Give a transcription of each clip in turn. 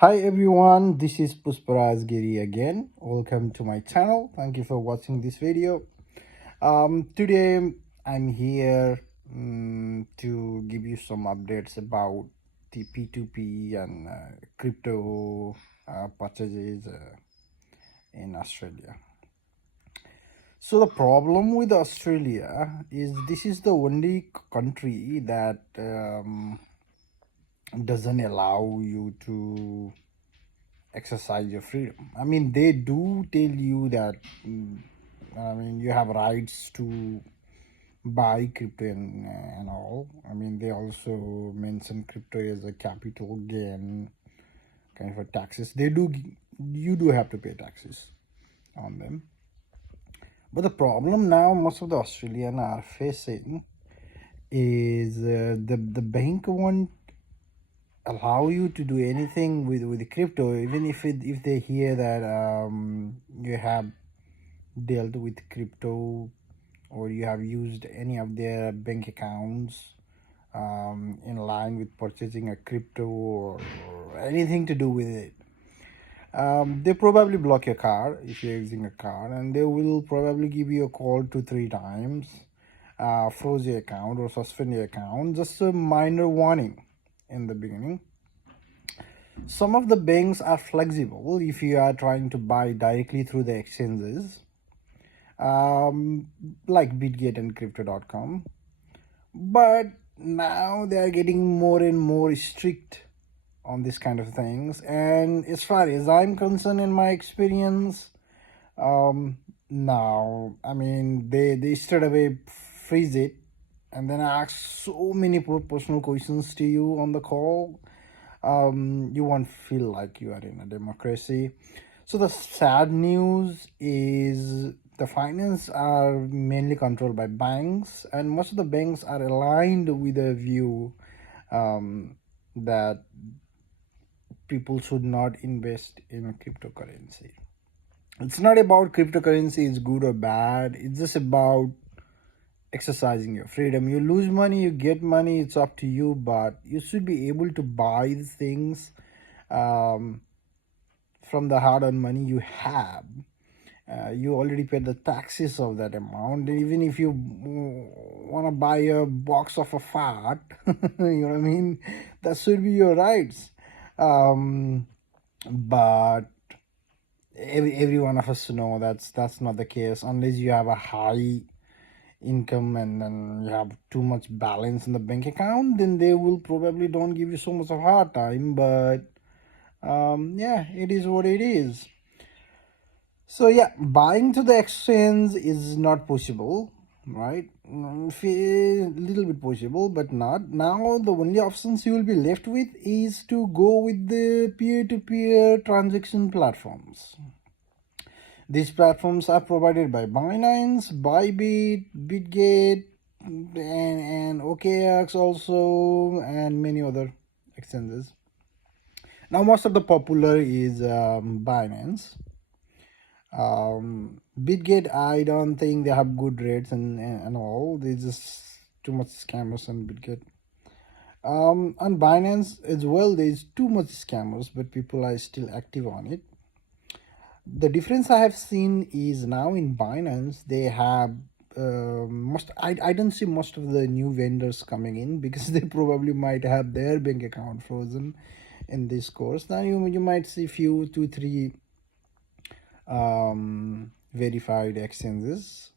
Hi everyone, this is Pusparaj Giri again. Welcome to my channel. Thank you for watching this video. Today I'm here to give you some updates about the P2P and crypto purchases in Australia. So the problem with Australia is this is the only country that doesn't allow you to exercise your freedom. I mean, they do tell you that, you have rights to buy crypto and all. I mean, they also mention crypto as a capital gain kind of a taxes. You do have to pay taxes on them. But the problem now most of the Australian are facing is the bank won't allow you to do anything with the crypto, even if they hear that you have dealt with crypto or you have used any of their bank accounts in line with purchasing a crypto or anything to do with it. They probably block your card if you're using a card, and they will probably give you a call 2-3 times, froze your account or suspend your account. Just a minor warning in the beginning. Some of the banks are flexible if you are trying to buy directly through the exchanges, like Bitget and Crypto.com. But now they are getting more and more strict on this kind of things. And as far as I'm concerned, in my experience, now, I mean, they straight away freeze it and then ask so many personal questions to you on the call. You won't feel like you are in a democracy. So the sad news is the finance are mainly controlled by banks, and most of the banks are aligned with a view that people should not invest in cryptocurrency. It's not about cryptocurrency is good or bad. It's just about exercising your freedom. You lose money, you get money, it's up to you, but you should be able to buy the things um, from the hard-earned money you have. You already paid the taxes of that amount. Even if you want to buy a box of a fart, you know what I mean, that should be your rights. But every one of us know that's not the case unless you have a high income and then you have too much balance in the bank account. Then they will probably don't give you so much of a hard time. But yeah, it is what it is. So yeah, buying to the exchange is not possible, right? A little bit possible, but not now. The only options you will be left with is to go with the peer-to-peer transaction platforms. These platforms are provided by Binance, Bybit, Bitget, and OKX also, and many other exchanges. Now, most of the popular is Binance. Bitget, I don't think they have good rates and all. They just too much scammers on Bitget. On Binance as well, there's too much scammers, but people are still active on it. The difference I have seen is now in Binance, they have I don't see most of the new vendors coming in because they probably might have their bank account frozen in this course. Now you might see few, 2-3 verified exchanges,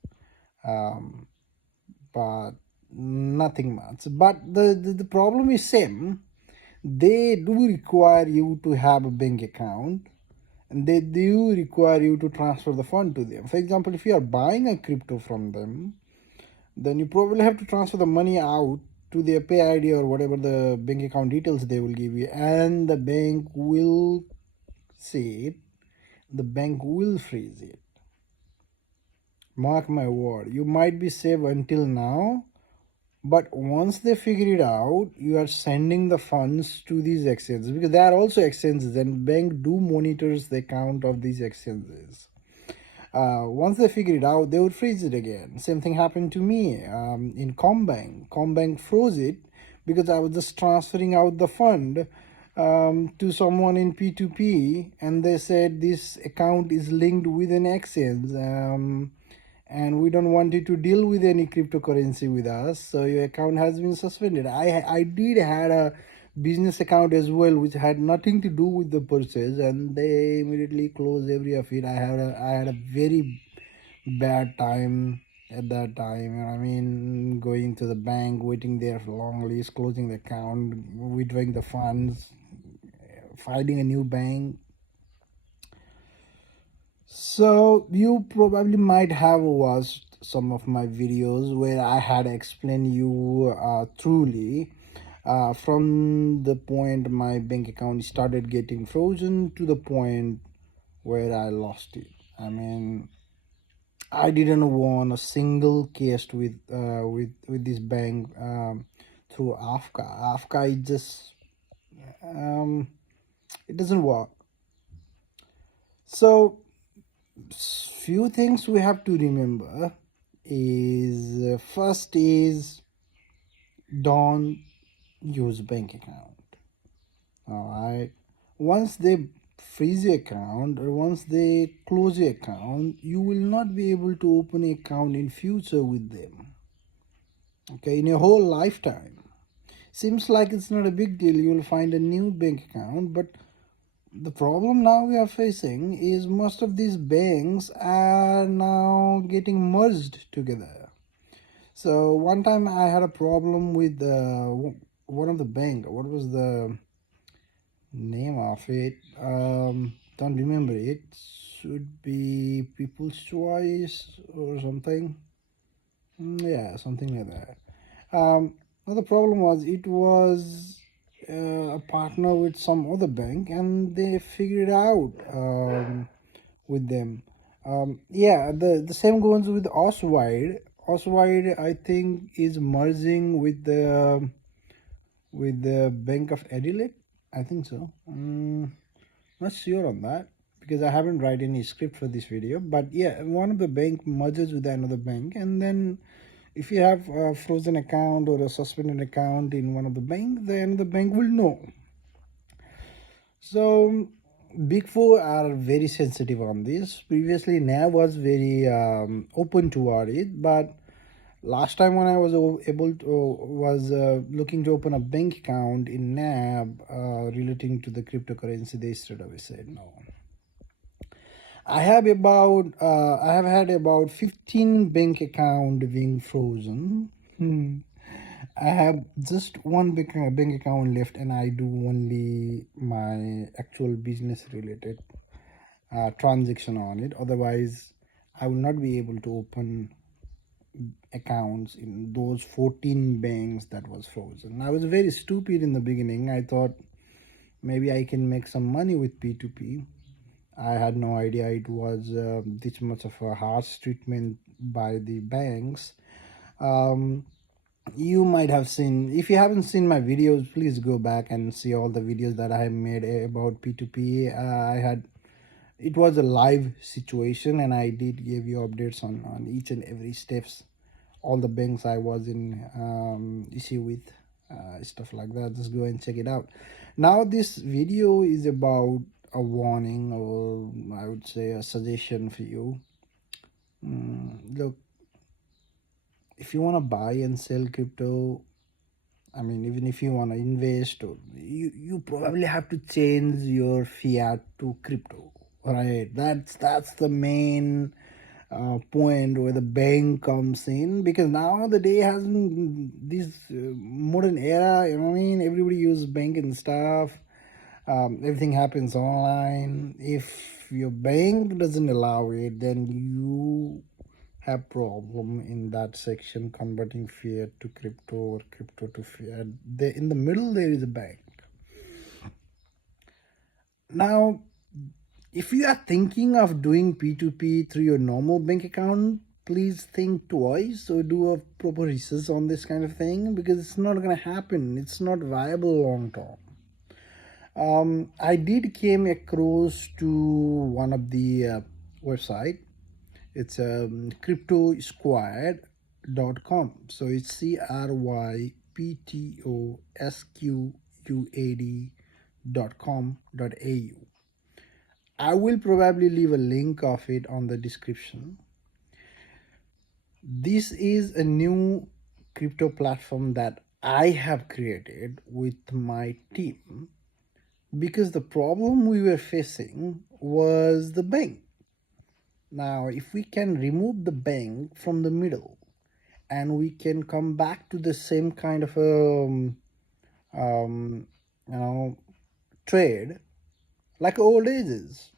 but nothing much. But the problem is same. They do require you to have a bank account, and they do require you to transfer the fund to them. For example, if you are buying a crypto from them, then you probably have to transfer the money out to their pay ID or whatever the bank account details they will give you, and the bank will see it. The bank will freeze it. Mark my word, you might be safe until now, but once they figure it out, you are sending the funds to these exchanges, because they are also exchanges and bank do monitors the account of these exchanges. Once they figure it out, they would freeze it again. Same thing happened to me in Combank. Combank froze it because I was just transferring out the fund to someone in P2P, and they said this account is linked with an exchange, and we don't want you to deal with any cryptocurrency with us, so your account has been suspended. I did had a business account as well, which had nothing to do with the purchase, and they immediately closed every of it. I had a very bad time at that time. I mean, going to the bank, waiting there for long list, closing the account, withdrawing the funds, finding a new bank. So you probably might have watched some of my videos where I had explained you truly from the point my bank account started getting frozen to the point where I lost it. I mean, I didn't won a single case with this bank through AFCA. AFCA is just um, it doesn't work. So few things we have to remember is first is don't use bank account. All right, once they freeze your account or once they close your account, you will not be able to open an account in future with them. Okay, in your whole lifetime. Seems like it's not a big deal, you will find a new bank account, but the problem now we are facing is most of these banks are now getting merged together. So one time I had a problem with one of the bank. What was the name of it? Don't remember it. Should be People's Choice or something. Yeah, something like that. Well, the problem was it was a partner with some other bank, and they figured it out with them. Yeah, the same goes with Oswide. Oswide, I think, is merging with the Bank of Adelaide. I think so. Not sure on that because I haven't write any script for this video. But yeah, one of the bank merges with another bank, and then if you have a frozen account or a suspended account in one of the bank, then the bank will know. So Big Four are very sensitive on this. Previously, NAB was very open toward it, but last time when I was able to was looking to open a bank account in NAB relating to the cryptocurrency, they straight away said no. I have had about 15 bank account being frozen. I have just one bank account left, and I do only my actual business related transaction on it. Otherwise, I will not be able to open accounts in those 14 banks that was frozen. I was very stupid in the beginning. I thought maybe I can make some money with P2P. I had no idea it was this much of a harsh treatment by the banks. You might have seen, if you haven't seen my videos, please go back and see all the videos that I have made about P2P. It was a live situation, and I did give you updates on each and every steps, all the banks I was in issue with, stuff like that. Just go and check it out. Now this video is about a warning, or I would say a suggestion for you. Look, if you want to buy and sell crypto, I mean, even if you want to invest, or you probably have to change your fiat to crypto, right? That's the main point where the bank comes in, because now the day has this modern era. You know what I mean? Everybody uses bank and stuff. Everything happens online. If your bank doesn't allow it, then you have problem in that section converting fiat to crypto or crypto to fiat. In the middle there is a bank. Now, if you are thinking of doing P2P through your normal bank account, please think twice or do a proper research on this kind of thing, because it's not going to happen. It's not viable long term. I did came across to one of the website. It's cryptosquad.com. So it's CRYPTOSQUAD I will probably leave a link of it on the description. This is a new crypto platform that I have created with my team because the problem we were facing was the bank. Now, if we can remove the bank from the middle and we can come back to the same kind of um, you know, trade like old ages,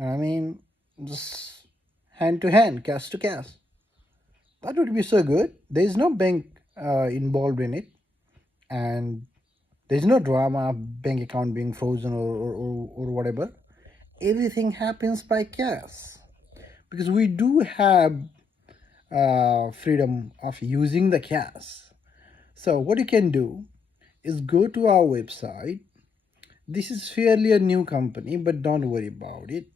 I mean, just hand to hand, cash to cash. That would be so good. There is no bank involved in it, and there's no drama, bank account being frozen or whatever. Everything happens by cash because we do have freedom of using the cash. So what you can do is go to our website. This is fairly a new company, but don't worry about it.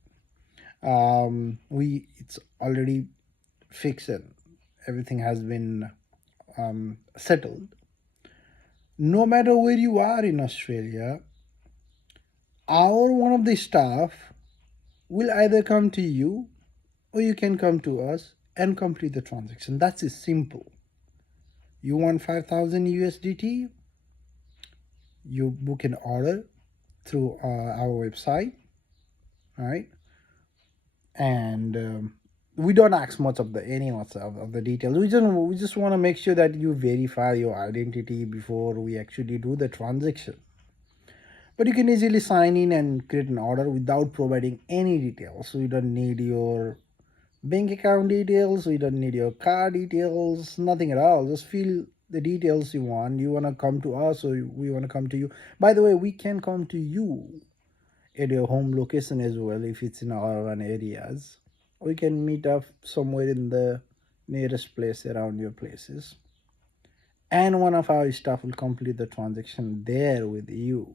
It's already fixed. Everything has been settled. No matter where you are in Australia, our one of the staff will either come to you or you can come to us and complete the transaction. That's it, simple. You want 5,000 USDT, you book an order through our website, all right? And we don't ask much of any of the details. We just want to make sure that you verify your identity before we actually do the transaction. But you can easily sign in and create an order without providing any details. So you don't need your bank account details, we don't need your car details, nothing at all. Just fill the details you want. You want to come to us or we want to come to you. By the way, we can come to you at your home location as well if it's in urban areas. We can meet up somewhere in the nearest place around your places. And one of our staff will complete the transaction there with you.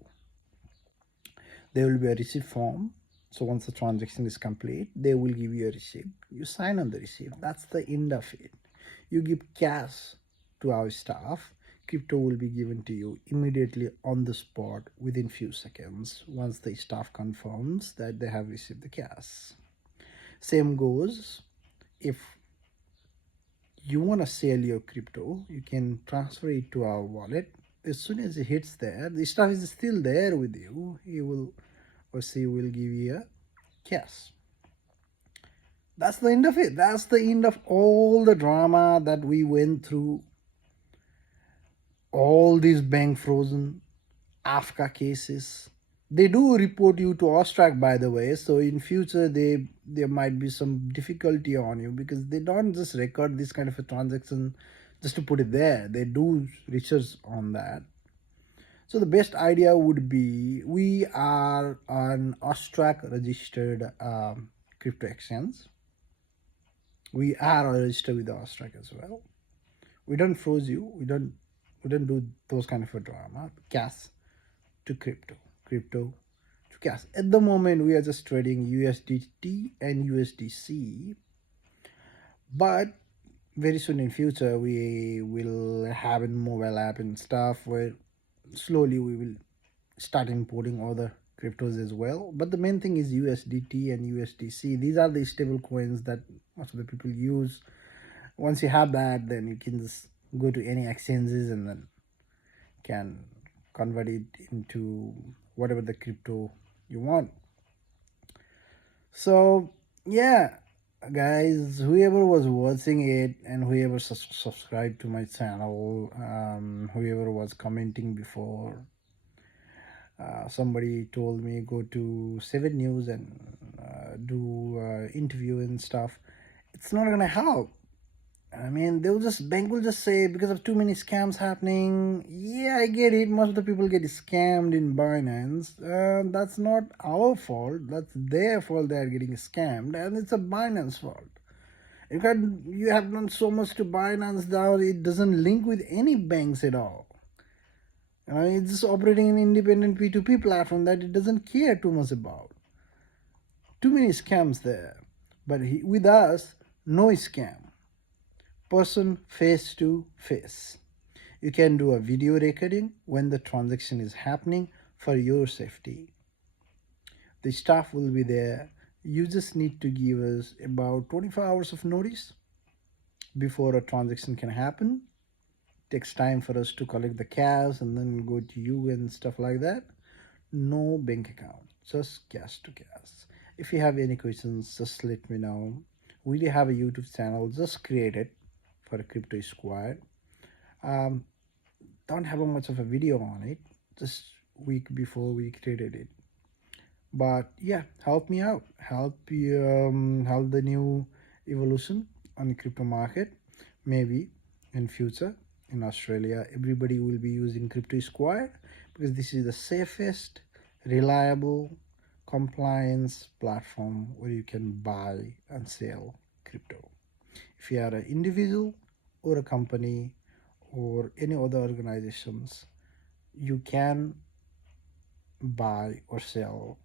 There will be a receipt form. So once the transaction is complete, they will give you a receipt. You sign on the receipt. That's the end of it. You give cash to our staff. Crypto will be given to you immediately on the spot within few seconds once the staff confirms that they have received the cash. Same goes if you want to sell your crypto, you can transfer it to our wallet. As soon as it hits there, the staff is still there with you. He will or she will give you a cash. That's the end of it. That's the end of all the drama that we went through. All these bank frozen, AFCA cases. They do report you to AUSTRAC, by the way. So in future, there might be some difficulty on you because they don't just record this kind of a transaction just to put it there. They do research on that. So the best idea would be we are an AUSTRAC registered crypto exchange. We are registered with the AUSTRAC as well. We don't froze you. We don't do those kind of a drama. Cash to crypto, crypto to cash. At the moment, we are just trading USDT and USDC. But very soon in future, we will have a mobile app and stuff where slowly we will start importing other cryptos as well. But the main thing is USDT and USDC. These are the stable coins that most of the people use. Once you have that, then you can just go to any exchanges and then can convert it into whatever the crypto you want. So yeah, guys, whoever was watching it and whoever subscribed to my channel, whoever was commenting before, somebody told me go to 7 News and do interview and stuff. It's not gonna help. I mean, bank will just say because of too many scams happening. Yeah, I get it. Most of the people get scammed in Binance. That's not our fault. That's their fault. They are getting scammed, and it's a Binance fault. You have done so much to Binance now. It doesn't link with any banks at all. It's just operating an independent P2P platform that it doesn't care too much about. Too many scams there. But with us, no scam. Person face to face. You can do a video recording when the transaction is happening for your safety. The staff will be there. You just need to give us about 24 hours of notice before a transaction can happen. Takes time for us to collect the cash and then go to you and stuff like that. No bank account, just cash to cash. If you have any questions, just let me know. We do have a YouTube channel just created for Crypto Squad. Um, don't have much of a video on it, just week before we created it. But yeah, help me out, help you, help the new evolution on the crypto market. Maybe in future in Australia everybody will be using Crypto Square because this is the safest, reliable, compliance platform where you can buy and sell crypto. If you are an individual or a company or any other organizations, you can buy or sell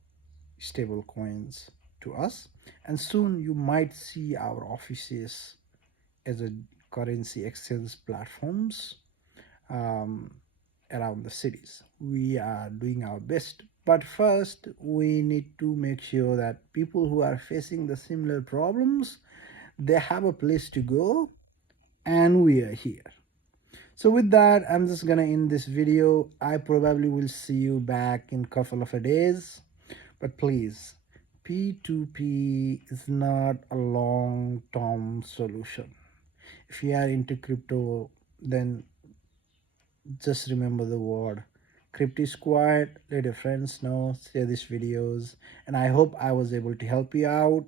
stable coins to us, and soon you might see our offices as a currency exchange platforms um, around the cities. We are doing our best, but first we need to make sure that people who are facing the similar problems, they have a place to go, and we are here. So with that, I'm just gonna end this video. I probably will see you back in a couple of days. But please, P2P is not a long-term solution. If you are into crypto, then just remember the word Crypto Squad. Let your friends know, share these videos, and I hope I was able to help you out.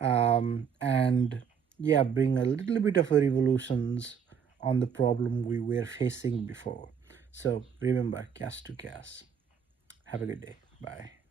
And yeah, bring a little bit of a revolutions on the problem we were facing before. So remember, cash to cash. Have a good day. Bye.